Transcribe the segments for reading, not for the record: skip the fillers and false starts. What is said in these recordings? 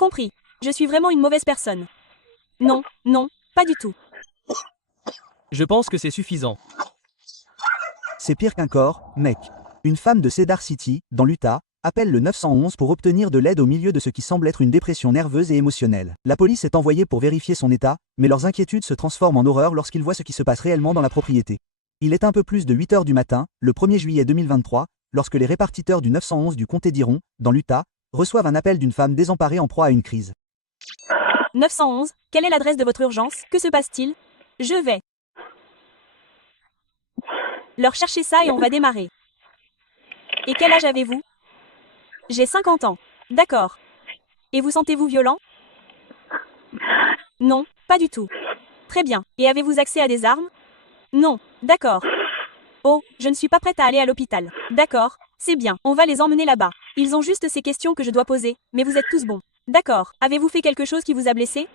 Compris. Je suis vraiment une mauvaise personne. Non, non, pas du tout. Je pense que c'est suffisant. C'est pire qu'un corps, mec. Une femme de Cedar City, dans l'Utah, appelle le 911 pour obtenir de l'aide au milieu de ce qui semble être une dépression nerveuse et émotionnelle. La police est envoyée pour vérifier son état, mais leurs inquiétudes se transforment en horreur lorsqu'ils voient ce qui se passe réellement dans la propriété. Il est un peu plus de 8 heures du matin, le 1er juillet 2023, lorsque les répartiteurs du 911 du comté d'Iron, dans l'Utah, reçoivent un appel d'une femme désemparée en proie à une crise. 911, quelle est l'adresse de votre urgence? Que se passe-t-il? Je vais leur chercher ça et on va démarrer. Et quel âge avez-vous? J'ai 50 ans. D'accord. Et vous sentez-vous violent? Non, pas du tout. Très bien. Et avez-vous accès à des armes? Non. D'accord. Oh, je ne suis pas prête à aller à l'hôpital. D'accord, c'est bien. On va les emmener là-bas. Ils ont juste ces questions que je dois poser, mais vous êtes tous bons. D'accord. Avez-vous fait quelque chose qui vous a blessé?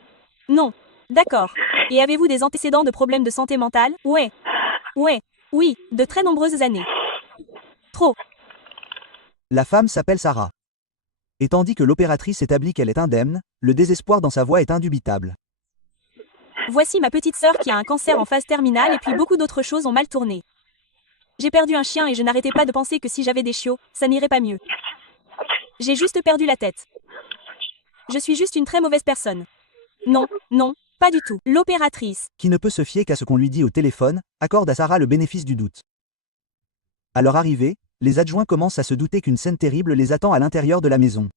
Non. D'accord. Et avez-vous des antécédents de problèmes de santé mentale? Ouais. Ouais. Oui, de très nombreuses années. Trop. La femme s'appelle Sarah. Et tandis que l'opératrice établit qu'elle est indemne, le désespoir dans sa voix est indubitable. Voici ma petite sœur qui a un cancer en phase terminale et puis beaucoup d'autres choses ont mal tourné. J'ai perdu un chien et je n'arrêtais pas de penser que si j'avais des chiots, ça n'irait pas mieux. J'ai juste perdu la tête. Je suis juste une très mauvaise personne. Non, non, pas du tout. L'opératrice, Qui ne peut se fier qu'à ce qu'on lui dit au téléphone, accorde à Sarah le bénéfice du doute. À leur arrivée, les adjoints commencent à se douter qu'une scène terrible les attend à l'intérieur de la maison.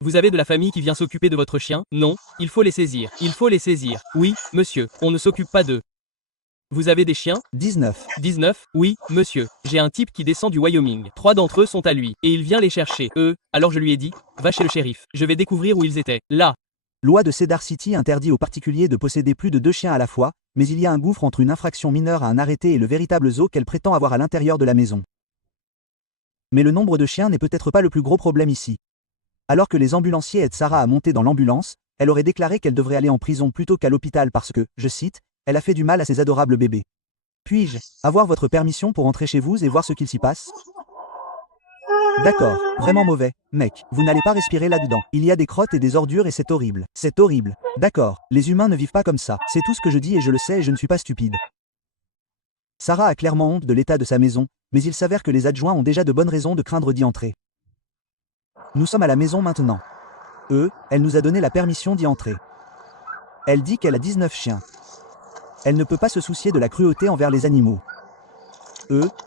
Vous avez de la famille qui vient s'occuper de votre chien? Non, il faut les saisir. Il faut les saisir. Oui, monsieur, on ne s'occupe pas d'eux. Vous avez des chiens? 19. 19, oui, monsieur. J'ai un type qui descend du Wyoming. 3 d'entre eux sont à lui. Et il vient les chercher. Alors je lui ai dit, va chez le shérif. Je vais découvrir où ils étaient. Là. Loi de Cedar City interdit aux particuliers de posséder plus de 2 chiens à la fois, mais il y a un gouffre entre une infraction mineure à un arrêté et le véritable zoo qu'elle prétend avoir à l'intérieur de la maison. Mais le nombre de chiens n'est peut-être pas le plus gros problème ici. Alors que les ambulanciers aident Sarah à monter dans l'ambulance, elle aurait déclaré qu'elle devrait aller en prison plutôt qu'à l'hôpital parce que, je cite, elle a fait du mal à ses adorables bébés. Puis-je avoir votre permission pour entrer chez vous et voir ce qu'il s'y passe? D'accord, vraiment mauvais, mec, vous n'allez pas respirer là-dedans. Il y a des crottes et des ordures et c'est horrible. C'est horrible. D'accord, les humains ne vivent pas comme ça. C'est tout ce que je dis et je le sais et je ne suis pas stupide. Sarah a clairement honte de l'état de sa maison, mais il s'avère que les adjoints ont déjà de bonnes raisons de craindre d'y entrer. Nous sommes à la maison maintenant. Elle nous a donné la permission d'y entrer. Elle dit qu'elle a 19 chiens. Elle ne peut pas se soucier de la cruauté envers les animaux.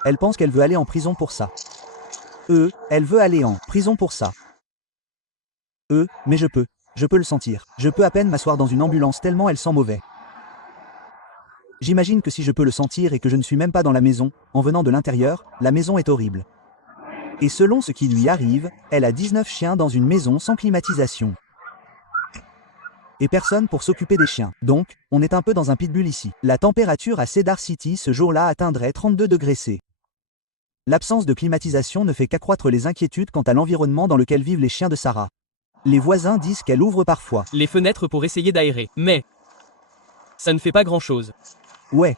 Elle pense qu'elle veut aller en prison pour ça. Elle veut aller en prison pour ça. Mais je peux le sentir. Je peux à peine m'asseoir dans une ambulance tellement elle sent mauvais. J'imagine que si je peux le sentir et que je ne suis même pas dans la maison, en venant de l'intérieur, la maison est horrible. Et selon ce qui lui arrive, elle a 19 chiens dans une maison sans climatisation. Et personne pour s'occuper des chiens. Donc, on est un peu dans un pitbull ici. La température à Cedar City ce jour-là atteindrait 32 degrés C. L'absence de climatisation ne fait qu'accroître les inquiétudes quant à l'environnement dans lequel vivent les chiens de Sarah. Les voisins disent qu'elle ouvre parfois. Les fenêtres pour essayer d'aérer. Mais ça ne fait pas grand-chose. Ouais.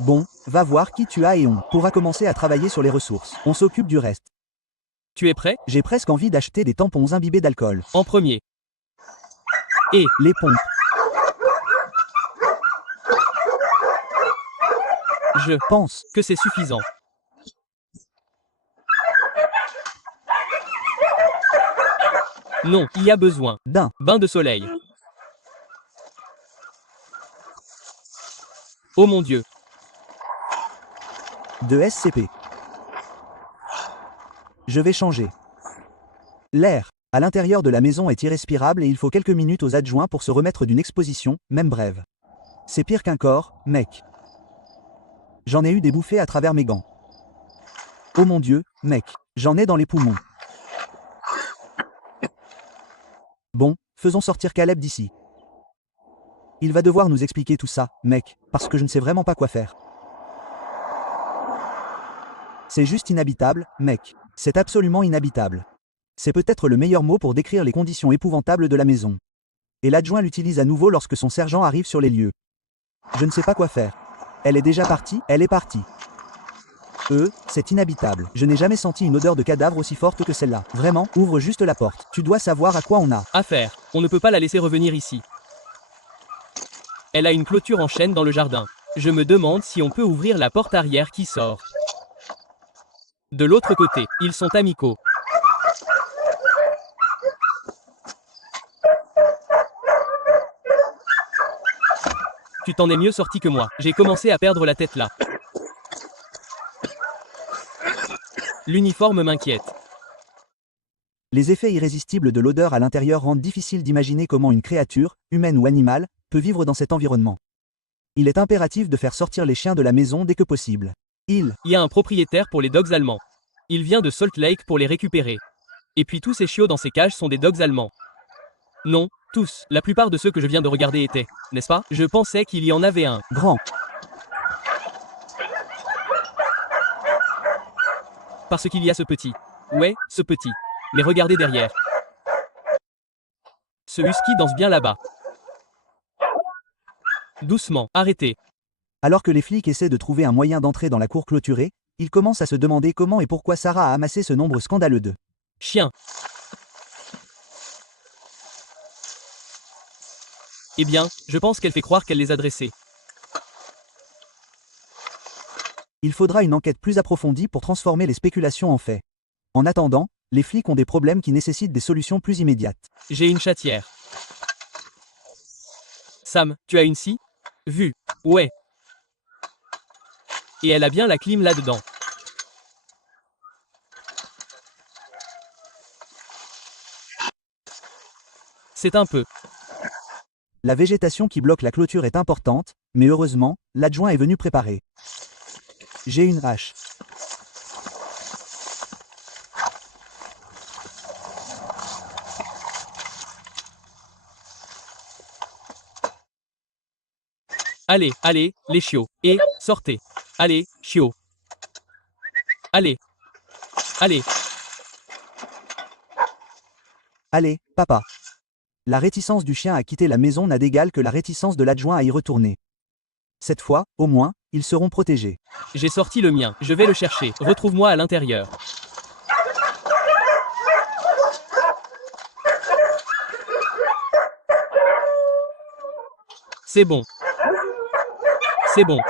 Bon, va voir qui tu as et on pourra commencer à travailler sur les ressources. On s'occupe du reste. Tu es prêt? J'ai presque envie d'acheter des tampons imbibés d'alcool. En premier. Et Les pompes. je Pense. que c'est suffisant. Non, il y a besoin D'un. bain de soleil. Oh mon Dieu. De SCP. Je vais changer. L'air à l'intérieur de la maison est irrespirable et il faut quelques minutes aux adjoints pour se remettre d'une exposition, même brève. C'est pire qu'un corps, mec. J'en ai eu des bouffées à travers mes gants. Oh mon Dieu, mec, j'en ai dans les poumons. Bon, faisons sortir Caleb d'ici. Il va devoir nous expliquer tout ça, mec, parce que je ne sais vraiment pas quoi faire. C'est juste inhabitable, mec. C'est absolument inhabitable. C'est peut-être le meilleur mot pour décrire les conditions épouvantables de la maison. Et l'adjoint l'utilise à nouveau lorsque son sergent arrive sur les lieux. Je ne sais pas quoi faire. Elle est déjà partie? Elle est partie. C'est inhabitable. Je n'ai jamais senti une odeur de cadavre aussi forte que celle-là. Vraiment, ouvre juste la porte. Tu dois savoir à quoi on a. Affaire. On ne peut pas la laisser revenir ici. Elle a une clôture en chêne dans le jardin. Je me demande si on peut ouvrir la porte arrière qui sort. De l'autre côté, ils sont amicaux. Tu t'en es mieux sorti que moi. J'ai commencé à perdre la tête là. L'uniforme m'inquiète. Les effets irrésistibles de l'odeur à l'intérieur rendent difficile d'imaginer comment une créature, humaine ou animale, peut vivre dans cet environnement. Il est impératif de faire sortir les chiens de la maison dès que possible. Il y a un propriétaire pour les dogs allemands. Il vient de Salt Lake pour les récupérer. Et puis tous ces chiots dans ces cages sont des dogs allemands. Non, tous. La plupart de ceux que je viens de regarder étaient, n'est-ce pas? Je pensais qu'il y en avait un. Grand. Parce qu'il y a ce petit. Ouais, ce petit. Mais regardez derrière. Ce husky danse bien là-bas. Doucement, arrêtez. Alors que les flics essaient de trouver un moyen d'entrer dans la cour clôturée, ils commencent à se demander comment et pourquoi Sarah a amassé ce nombre scandaleux de Chien. Eh bien, je pense qu'elle fait croire qu'elle les a dressés. Il faudra une enquête plus approfondie pour transformer les spéculations en faits. En attendant, les flics ont des problèmes qui nécessitent des solutions plus immédiates. J'ai une chatière. Sam, tu as une scie? Vue. Ouais. Et elle a bien la clim là-dedans. C'est un peu. La végétation qui bloque la clôture est importante, mais heureusement, l'adjoint est venu préparer. J'ai une hache. Allez, allez, les chiots. Et, sortez. Allez, chiots. Allez. Allez. Allez, papa. La réticence du chien à quitter la maison n'a d'égal que la réticence de l'adjoint à y retourner. Cette fois, au moins, ils seront protégés. J'ai sorti le mien. Je vais le chercher. Retrouve-moi à l'intérieur. C'est bon. C'est bon.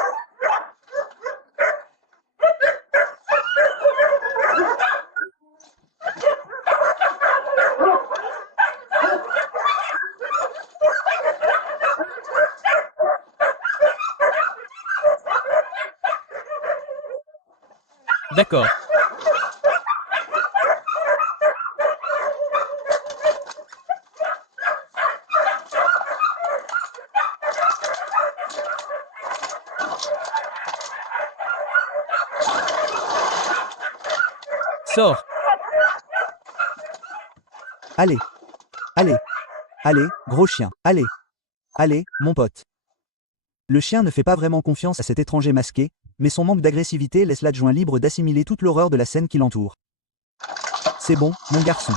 D'accord. Sors. Allez. Allez. Allez, gros chien. Allez. Allez, mon pote. Le chien ne fait pas vraiment confiance à cet étranger masqué, mais son manque d'agressivité laisse l'adjoint libre d'assimiler toute l'horreur de la scène qui l'entoure. C'est bon, mon garçon.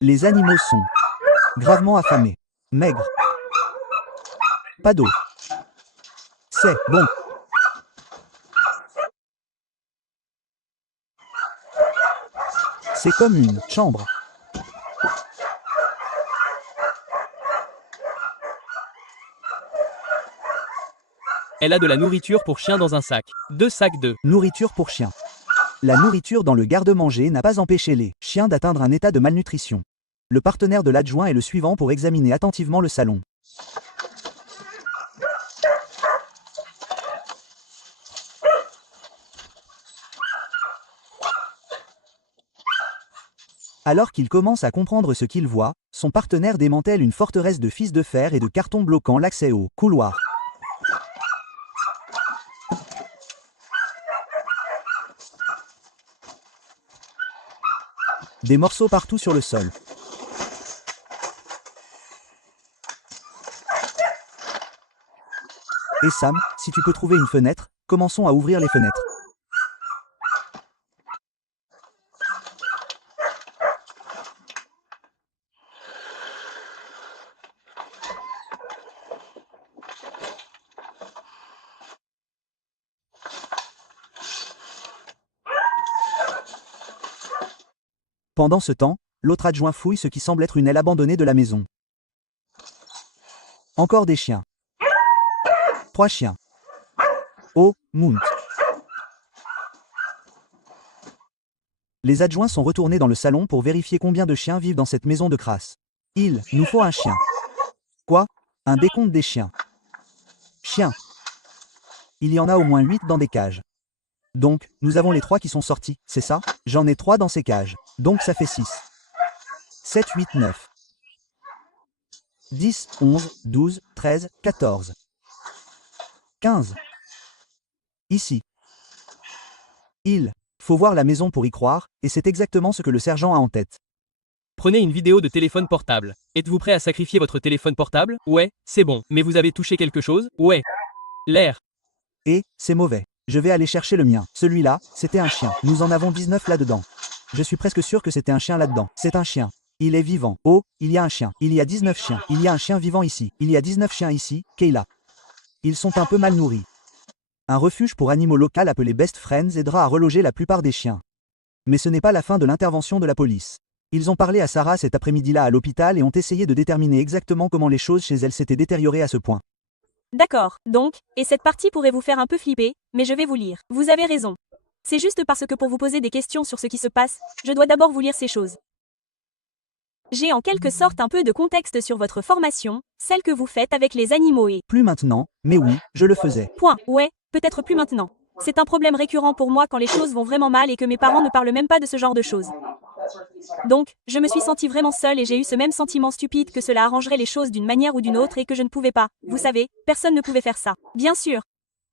Les animaux sont gravement affamés, maigres. Pas d'eau. C'est bon. C'est comme une chambre. Elle a de la nourriture pour chien dans un sac. 2 sacs de Nourriture pour chien. La nourriture dans le garde-manger n'a pas empêché les chiens d'atteindre un état de malnutrition. Le partenaire de l'adjoint est le suivant pour examiner attentivement le salon. Alors qu'il commence à comprendre ce qu'il voit, son partenaire démantèle une forteresse de fils de fer et de carton bloquant l'accès au couloir. Des morceaux partout sur le sol. Et Sam, si tu peux trouver une fenêtre, commençons à ouvrir les fenêtres. Pendant ce temps, l'autre adjoint fouille ce qui semble être une aile abandonnée de la maison. Encore des chiens. 3 chiens. Oh, Mount. Les adjoints sont retournés dans le salon pour vérifier combien de chiens vivent dans cette maison de crasse. Il nous faut un chien. Quoi? Un décompte des chiens. Chiens. Il y en a au moins 8 dans des cages. Donc, nous avons les 3 qui sont sortis, c'est ça? J'en ai 3 dans ces cages. Donc ça fait 6. 7, 8, 9. 10, 11, 12, 13, 14. 15. Ici. Il faut voir la maison pour y croire, et c'est exactement ce que le sergent a en tête. Prenez une vidéo de téléphone portable. Êtes-vous prêt à sacrifier votre téléphone portable? Ouais, c'est bon. Mais vous avez touché quelque chose? Ouais. L'air. Et, c'est mauvais. Je vais aller chercher le mien. Celui-là, c'était un chien. Nous en avons 19 là-dedans. Je suis presque sûr que c'était un chien là-dedans. C'est un chien. Il est vivant. Oh, il y a un chien. Il y a 19 chiens. Il y a un chien vivant ici. Il y a 19 chiens ici, Kayla. Ils sont un peu mal nourris. Un refuge pour animaux local appelé Best Friends aidera à reloger la plupart des chiens. Mais ce n'est pas la fin de l'intervention de la police. Ils ont parlé à Sarah cet après-midi-là à l'hôpital et ont essayé de déterminer exactement comment les choses chez elle s'étaient détériorées à ce point. D'accord, donc, et cette partie pourrait vous faire un peu flipper, mais je vais vous lire. Vous avez raison. C'est juste parce que pour vous poser des questions sur ce qui se passe, je dois d'abord vous lire ces choses. J'ai en quelque sorte un peu de contexte sur votre formation, celle que vous faites avec les animaux et... Plus maintenant, mais oui, je le faisais. Point, ouais, peut-être plus maintenant. C'est un problème récurrent pour moi quand les choses vont vraiment mal et que mes parents ne parlent même pas de ce genre de choses. Donc, je me suis sentie vraiment seule et j'ai eu ce même sentiment stupide que cela arrangerait les choses d'une manière ou d'une autre et que je ne pouvais pas. Vous savez, personne ne pouvait faire ça. Bien sûr.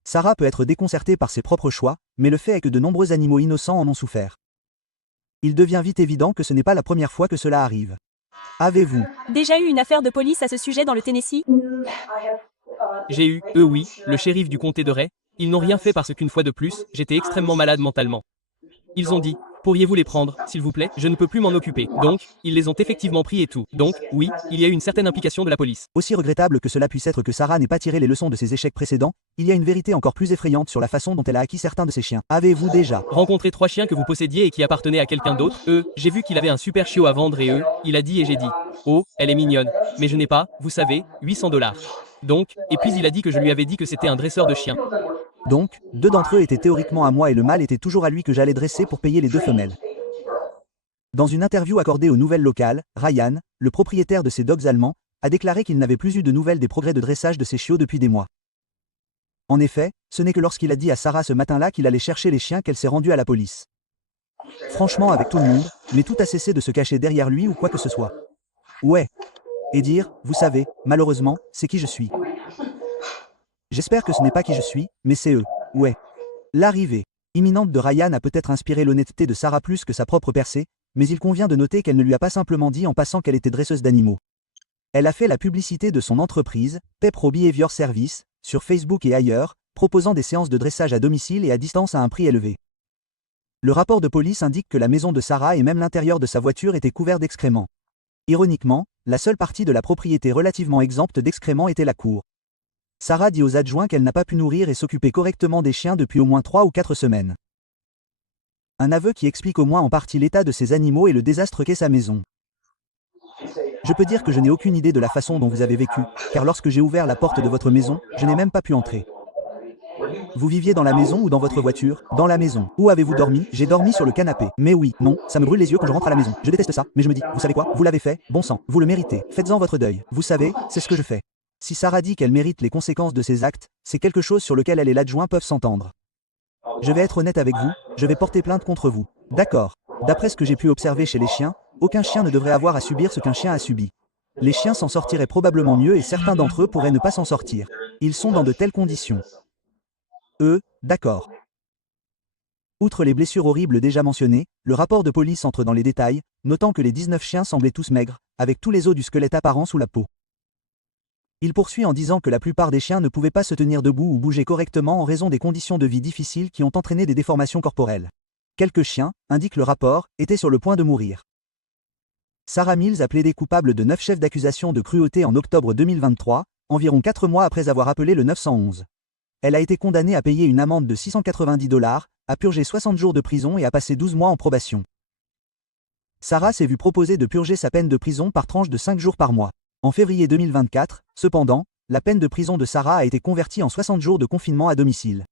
Sarah peut être déconcertée par ses propres choix, mais le fait est que de nombreux animaux innocents en ont souffert. Il devient vite évident que ce n'est pas la première fois que cela arrive. Avez-vous déjà eu une affaire de police à ce sujet dans le Tennessee? J'ai eu, oui, le shérif du comté de Ray. Ils n'ont rien fait parce qu'une fois de plus, j'étais extrêmement malade mentalement. Ils ont dit, pourriez-vous les prendre, s'il vous plaît? Je ne peux plus m'en occuper. Donc, ils les ont effectivement pris et tout. Donc, oui, il y a eu une certaine implication de la police. Aussi regrettable que cela puisse être que Sarah n'ait pas tiré les leçons de ses échecs précédents, il y a une vérité encore plus effrayante sur la façon dont elle a acquis certains de ses chiens. Avez-vous déjà Rencontré 3 chiens que vous possédiez et qui appartenaient à quelqu'un d'autre? J'ai vu qu'il avait un super chiot à vendre et il a dit et j'ai dit, oh, elle est mignonne. Mais je n'ai pas, vous savez, 800 $. Donc, et puis il a dit que je lui avais dit que c'était un dresseur de chiens. Donc, 2 d'entre eux étaient théoriquement à moi et le mâle était toujours à lui que j'allais dresser pour payer les 2 femelles. Dans une interview accordée aux nouvelles locales, Ryan, le propriétaire de ces dogs allemands, a déclaré qu'il n'avait plus eu de nouvelles des progrès de dressage de ses chiots depuis des mois. En effet, ce n'est que lorsqu'il a dit à Sarah ce matin-là qu'il allait chercher les chiens qu'elle s'est rendue à la police. Franchement avec tout le monde, mais tout a cessé de se cacher derrière lui ou quoi que ce soit. Ouais. Et dire, vous savez, malheureusement, c'est qui je suis. J'espère que ce n'est pas qui je suis, mais c'est eux. Ouais. L'arrivée imminente de Ryan a peut-être inspiré l'honnêteté de Sarah plus que sa propre percée, mais il convient de noter qu'elle ne lui a pas simplement dit en passant qu'elle était dresseuse d'animaux. Elle a fait la publicité de son entreprise, Pepro Behavior Service, sur Facebook et ailleurs, proposant des séances de dressage à domicile et à distance à un prix élevé. Le rapport de police indique que la maison de Sarah et même l'intérieur de sa voiture étaient couverts d'excréments. Ironiquement, la seule partie de la propriété relativement exempte d'excréments était la cour. Sarah dit aux adjoints qu'elle n'a pas pu nourrir et s'occuper correctement des chiens depuis au moins 3 ou 4 semaines. Un aveu qui explique au moins en partie l'état de ses animaux et le désastre qu'est sa maison. Je peux dire que je n'ai aucune idée de la façon dont vous avez vécu, car lorsque j'ai ouvert la porte de votre maison, je n'ai même pas pu entrer. Vous viviez dans la maison ou dans votre voiture? Dans la maison. Où avez-vous dormi? J'ai dormi sur le canapé. Mais oui, non, ça me brûle les yeux quand je rentre à la maison. Je déteste ça, mais je me dis, vous savez quoi? Vous l'avez fait, bon sang, vous le méritez. Faites-en votre deuil. Vous savez, c'est ce que je fais. Si Sarah dit qu'elle mérite les conséquences de ses actes, c'est quelque chose sur lequel elle et l'adjoint peuvent s'entendre. Je vais être honnête avec vous, je vais porter plainte contre vous. D'accord. D'après ce que j'ai pu observer chez les chiens, aucun chien ne devrait avoir à subir ce qu'un chien a subi. Les chiens s'en sortiraient probablement mieux et certains d'entre eux pourraient ne pas s'en sortir. Ils sont dans de telles conditions. D'accord. Outre les blessures horribles déjà mentionnées, le rapport de police entre dans les détails, notant que les 19 chiens semblaient tous maigres, avec tous les os du squelette apparents sous la peau. Il poursuit en disant que la plupart des chiens ne pouvaient pas se tenir debout ou bouger correctement en raison des conditions de vie difficiles qui ont entraîné des déformations corporelles. Quelques chiens, indique le rapport, étaient sur le point de mourir. Sarah Mills a plaidé coupable de 9 chefs d'accusation de cruauté en octobre 2023, environ 4 mois après avoir appelé le 911. Elle a été condamnée à payer une amende de 690 $, à purger 60 jours de prison et à passer 12 mois en probation. Sarah s'est vue proposer de purger sa peine de prison par tranche de 5 jours par mois. En février 2024, cependant, la peine de prison de Sarah a été convertie en 60 jours de confinement à domicile.